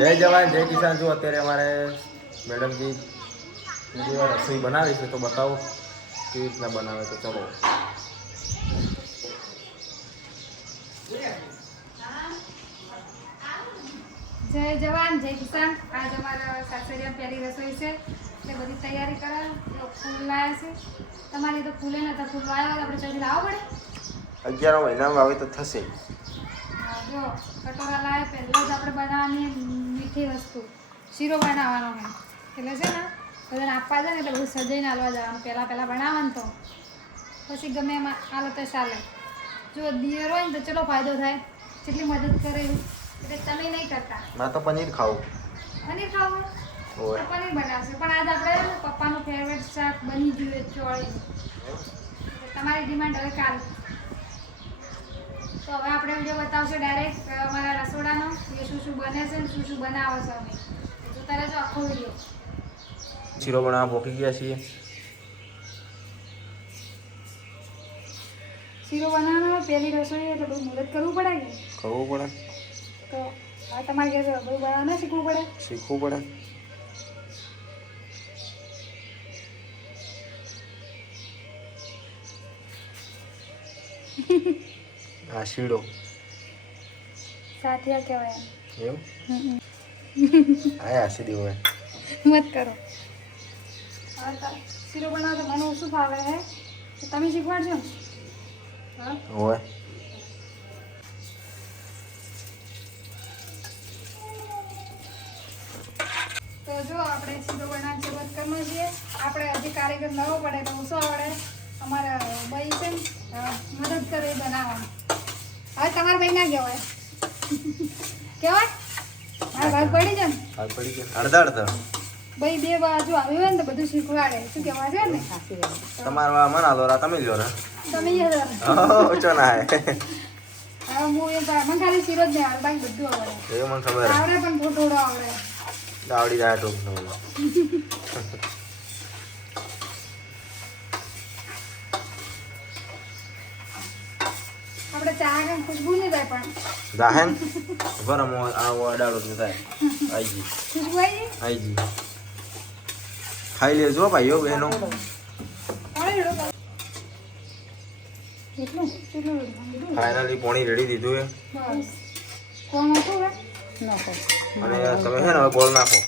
જય જવાન જય કિસાન. જો અત્યારે અમારે મેડમજી બીજી વાર રસોઈ બનાવી છે તો બતાવો કેવી રીતના બનાવે તો ચલો. જય જવાન જય કિસાન. આજ અમારા સાસરિયા પહેલી રસોઈ છે એટલે બધી તૈયારી કરે. ફૂલ લાયા છે. તમારી તો ફૂલે નતા ફૂલ લાવ્યા હોય આપણે ચાલી લાવવા પડે. 11 મહિનામાં આવે તો થશે. જો કટોરા લાવે પહેલાં જ આપણે બનાવવાની મીઠી વસ્તુ શીરો બનાવવાનો હોય એટલે છે ને બધાને આપવા જાય ને એટલે બધું સજાઈને હાલવા જવાનું. પહેલાં બનાવવાનું તો પછી ગમે એમાં હાલો તો ચાલે. જો દિયર હોય ને તો ચલો ફાયદો થાય, કેટલી મદદ કરે એટલે તમે નહીં કરતા. મારે તો પનીર ખાવું. પનીર ખાવું તો પનીર બનાવશે, પણ આજ આપણે પપ્પાનું ફેવરેટ શાક બની ગયું ચોળી. તમારી ડિમાન્ડ હવે કાલ. તો હવે આપણે વિડીયો બતાવશે ડાયરેક્ટ અમારા રસોડાનો, એ શું શું બને છે ને શું શું બનાવો છો અમે. જોતા રહેજો આખો વિડીયો. શીરો બનાવવા પોકી ગયા છીએ. શીરો બનાવવાનો પહેલી રસોઈ એટલે બહુ મદદ કરવું પડે કે કરવું પડે તો હવે તમારે ઘેર બધું બનાવવાનું શીખવું પડે. શીખવું પડે. આ શીરો સાથિયા કહેવાય એવું આ આશી હોય મત કરો. હવે શીરો બનાવો તો મને ઓછું ફાવે હે તો તમે શીખવાડજો ને. હા હોય. તો જો આપણે શીરો બનાવવાની શરૂઆત કરવાનો છીએ. આપણે હજી કારીગર નવો પડે તો ઓછો આવડે. અમારા ભાઈ છે ને મદદ કરે બનાવવાનું. હવે તમારા ભાઈ ના કહેવાય કહેવાય મારા ભાગ પડી જાય ને હાલ પડી ગયા અડધા અડધા ભાઈ બે બાજુ આવ્યું હોય ને તો બધું શીખવાડે. શું કહેવા છે ને તમારા મના લો તમે લ્યો ને તમે ઓછો ના હે હવે હું એ મને ખાલી શીરો જ નહીં આવડે, બાકી બધું આવડે. એ મને ખબર આવડે પણ થોડો આવડે. આવડી જાય તો આપણે ચા આગળ ખુશ્બુ નહીં થાય પણ જાહેન ગરમ આ અડાડો તો થાય આઈજી ખુશ્બુ આવી આઈજી ખાઈ લેજો ભાઈઓ બહેનો. ફાઇનલી પોણી રેડી દીધું હે. બસ કોણ હતું હે નાખો અને તમે છે ને હવે ગોળ નાખો.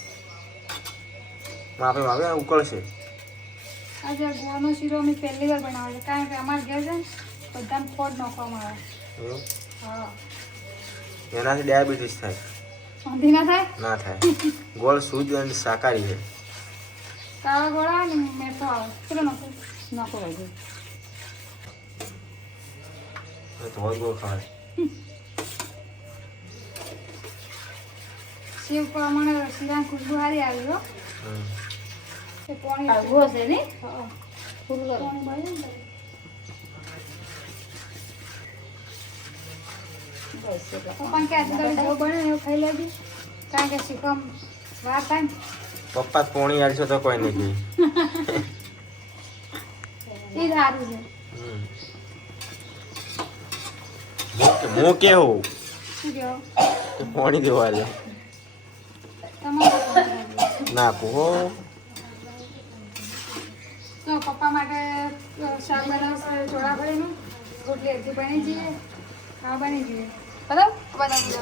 માપે માપે ઉકળશે. આજે ગોળનો શીરો અમે પહેલી વાર બનાવે છે, કારણ કે અમારા ઘેર છે ને બધાને ફોડ નાખવામાં આવે. એવું? હા એનાથી ડાયાબિટીસ થાય. વાંધી ના થાય. ના થાય. ગોળ શુદ્ધ અને શાકાહારી છે. કાળા ગોળ આવે ને મેઠો આવે. ચલો નાખો નાખો ભાઈ તો ગોળ ખાય. સેવ પ્રમાણે શીરાની ખુશ્બુ સારી આવી હો. એ પાણી આવું હશે ને હા ફૂલ કરો. પાણી બળે ને બસ એટલે પપ્પાને કે આજકાલ જેવું બને ને એવું ખાઈ લેજે, કારણ કે શીખવા વાર થાય ને. પપ્પા પોણી આલશો તો કોઈ નહીં કહે. એ જ સારું છે. હું કેવું શું કહો કે પોણી દેવા લે તમારે નાખું હો. તો પપ્પા માટે શાક બનાવશે ચોળાફળીનું. રોટલી હજી બની જઈએ, હા બની જઈએ. બરાબર બનાવી દો.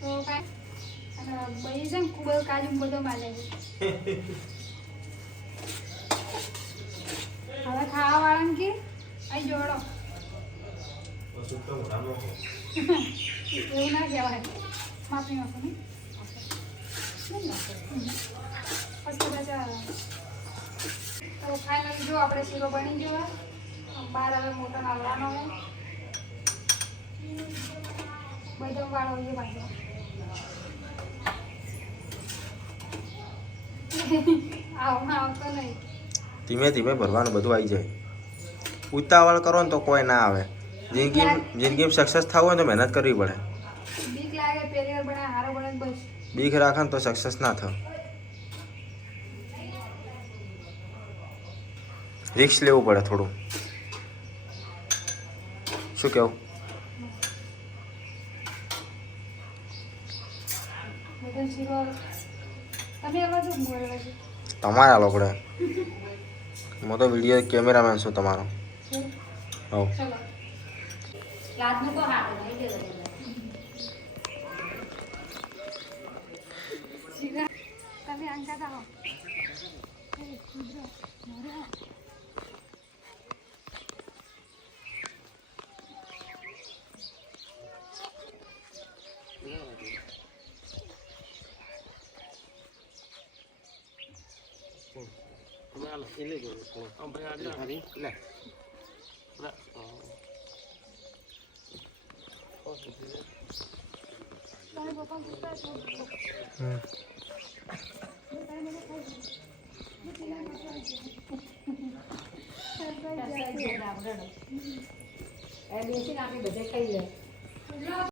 તો કાંઈ બની છે ને ખૂબ કાજુ બધો માલે છે. હવે ખાવા વાળાને કે અહીં જોડો એવું ના કહેવાય. માફી નાખો ને પછી પાછા. તો ફાઇનલી જો આપણે શીરો બની ગયો. બહાર હવે મોટો નાલવાનો હોય બધો વાળો એ પાછો આવું આવતો નહીં. ધીમે ધીમે ભરવાનું બધું આવી જાય. ઉતાવળ કરો ને તો કોઈ ના આવે. જિંદગીમાં સક્સેસ થવું હોય તો મહેનત કરવી પડે. બીક લાગે પહેલી વાર બનાવે હારો બને બસ બીક રાખે ને તો સક્સેસ ના થાય. રિસ્ક લેવું પડે થોડું. શું કેવું? બધો શીરો તમે આવા જો મોડવા છે તમારે આલો પડે. હું તો વિડીયો કેમેરામેન છું તમારો. હો ચલો લાદનું તો હાથ નહીં દેવું. શીરા તમે અંકા આવો એ કુદરો મોરે આવો. તમે પપ્પા પૂછતા છો એ બેસીને આપણે બધે ખાઈ લે.